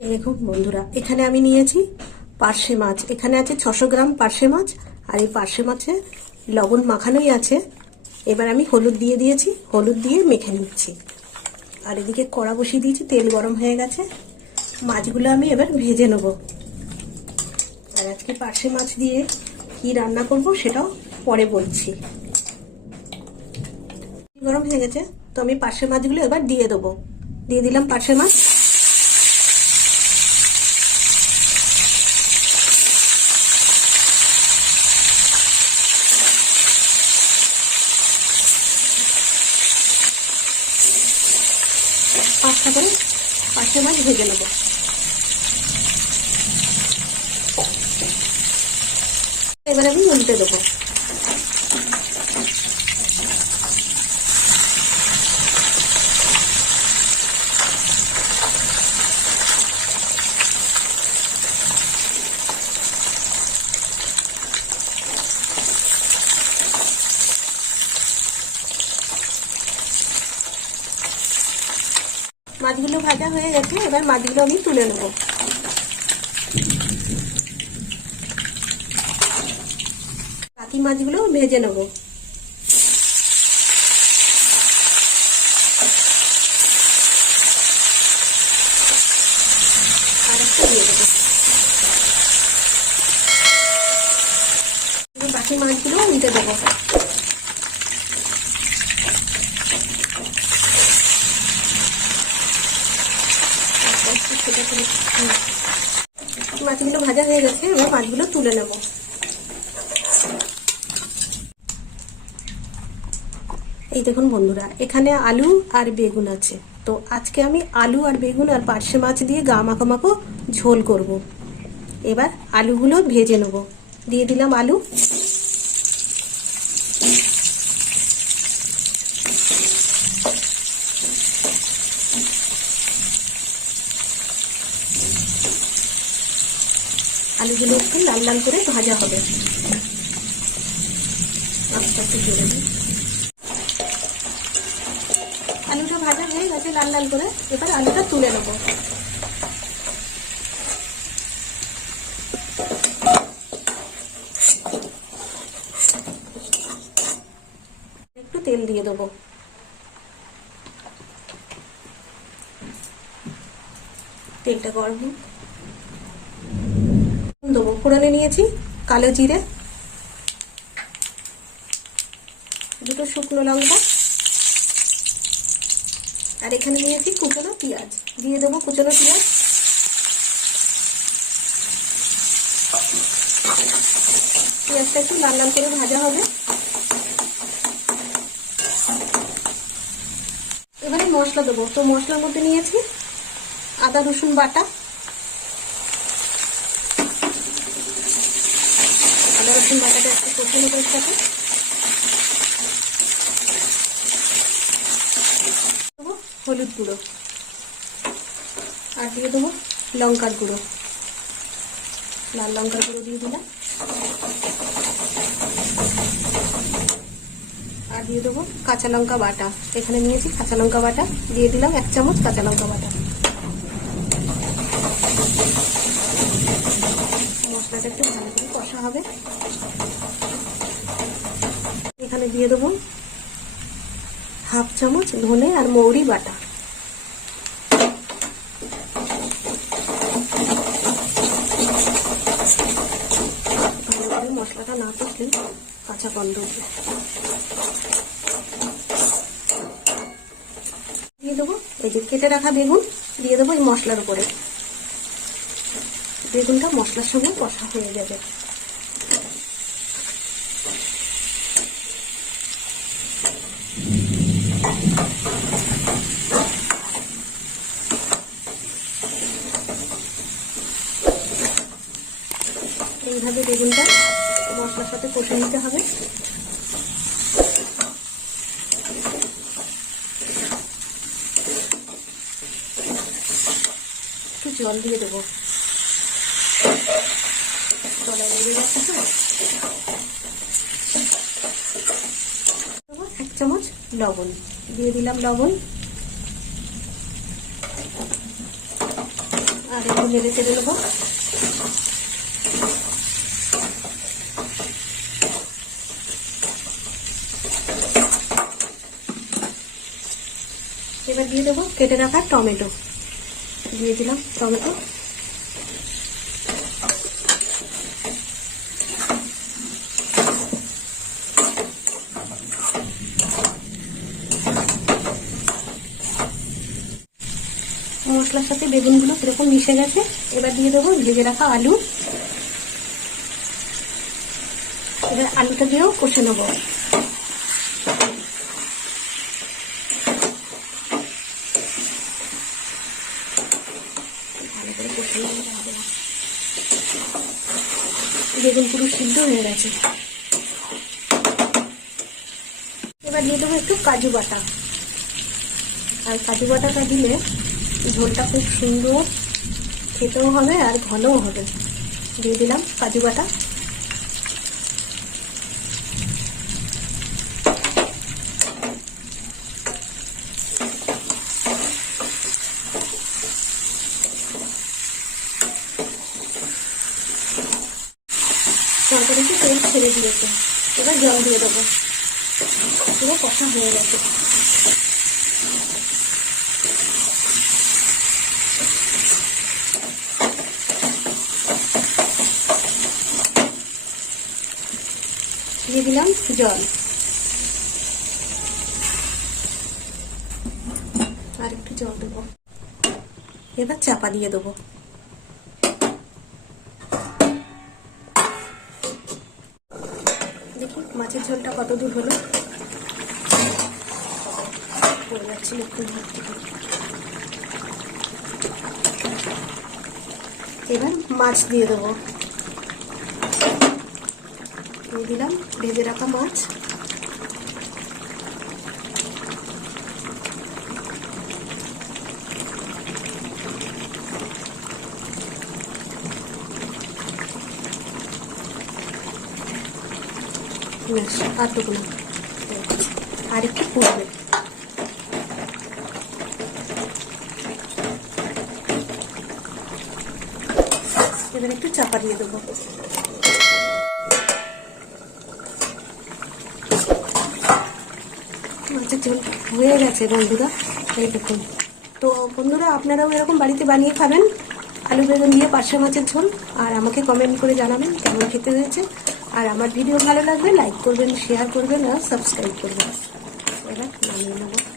দেখুন বন্ধুরা, এখানে আমি নিয়েছি পার্শে মাছ। এখানে আছে ছশো গ্রাম পার্শে মাছ, আর এই পার্শে মাছে লবণ মাখানোই আছে। এবার আমি হলুদ দিয়ে দিয়েছি, হলুদ দিয়ে মেখে নিচ্ছি। আর এদিকে কড়া বসিয়ে দিয়েছি, তেল গরম হয়ে গেছে। মাছগুলো আমি এবার ভেজে নেব। আর আজকে পার্শে মাছ দিয়ে কি রান্না করব সেটাও পরে বলছি। গরম হয়ে গেছে, তো আমি পার্শে মাছগুলো এবার দিয়ে দেবো। দিয়ে দিলাম পার্শে মাছ। পাঁচটা করে পাঁচটা মাছ ভেজে নেব। এবার আমি উল্টে দেবো। মাছগুলো ভাজা হয়ে গেছে, এবার মাছগুলো আমি তুলে নেব। বাকি মাছগুলো ভেজে নেব। বাকি মাছগুলো উল্টে দেবো। মাছগুলো ভাজা হয়ে গেছে, এবার মাছগুলো তুলে নেব। এই দেখুন বন্ধুরা, এখানে আলু আর বেগুন আছে। তো আজকে আমি আলু আর বেগুন আর পার্শে মাছ দিয়ে গা মাখো মাখো ঝোল করব। এবার আলুগুলো ভেজে নেব। দিয়ে দিলাম আলু। আলুগুলো একটু লাল লাল করে ভাজা হবে। আলুটা ভাজা হয়ে গেছে লাল লাল করে। এবার আলুটা তুলে নেব। একটু তেল দিয়ে দেবো। তেলটা গরম ফোড়নে নিয়েছি, কালো জিরে, দুটো শুকনো লঙ্কা, আর এখানে নিয়েছি কুচনো পেঁয়াজ। দিয়ে দেবো কুচনো পেঁয়াজ। পেঁয়াজটা একটু লাল লাল করে ভাজা হবে। এবারে মশলা দেবো। তো মশলার মধ্যে নিয়েছি আদা রসুন বাটা রসুন বাটাটা একটু কষানো করে থাকে হলুদ গুঁড়ো। আর দিয়ে দেবো লঙ্কার গুঁড়ো। লাল লঙ্কার গুঁড়ো দিয়ে দিলাম। আর দিয়ে দেবো কাঁচা লঙ্কা বাটা। এখানে নিয়েছি কাঁচা লঙ্কা বাটা। দিয়ে দিলাম এক চামচ কাঁচা লঙ্কা বাটা। মশলাটা একটু ভালো করে কষা হবে। এখানে দিয়ে দেবো হাফ চামচ ধনে আর মৌরি বাটা। মশলাটা না কষলে কাঁচা গন্ধ দিয়ে দেবো, এই যে কেটে রাখা বেগুন, দিয়ে দেবো এই মশলার উপরে। বেগুনটা মশলার সঙ্গে কষা হয়ে যাবে। এইভাবে বেগুনটা মশলার সাথে কষে নিতে হবে। একটু জল দিয়ে দেবো। তলায় লেগে যাচ্ছে তো এক চামচ লবণ, দিয়ে দিলাম লবণ। আর একটু নেড়ে চেড়ে নেব। এবার দিয়ে দেবো কেটে রাখা টমেটো। দিয়ে দিলাম টমেটো। মশলার সাথে বেগুনগুলো সেরকম মিশে গেছে, এবার দিয়ে দেবো ভেজে রাখা আলু। এবার আলুটা দিয়েও কষে নেব। বেগুন পুরো সিদ্ধ হয়ে গেছে। এবার দিয়ে দেবো একটু কাজু বাটা। আর কাজু বাটাটা দিলে ঝোলটা খুব সুন্দর, খেতেও হবে আর ঘনও হবে। দিয়ে দিলাম কাজু বাটা। তরকারিতে তেল ছেড়ে দিয়েছে। এবার জল দিয়ে দেবো। পুরো কষা হয়ে গেছে। দিলাম জল। আর একটু জল দেবো। এবার চাপা দিয়ে দেবো। দেখুন, মাছের ঝোলটা কত দূর হলো। এবার মাছ দিয়ে দেবো। দিয়ে দিলাম, ভেজে রাখা মাছ। ব্যাস না। আর একটু ফুটবে এবার একটু চাপা দিয়ে দেবো। মাছের ঝোল হয়ে গেছে বন্ধুরা। দেখুন। তো বন্ধুরা, আপনারাও এরকম বাড়িতে বানিয়ে খাবেন, আলু বেগুন দিয়ে পার্শে মাছের ঝোল, আর আমাকে কমেন্ট করে জানাবেন কেমন খেতে হয়েছে। আর আমার ভিডিও ভালো লাগবে লাইক করবেন শেয়ার করবেন, আর সাবস্ক্রাইব করবেন। এবার নামিয়ে নেব।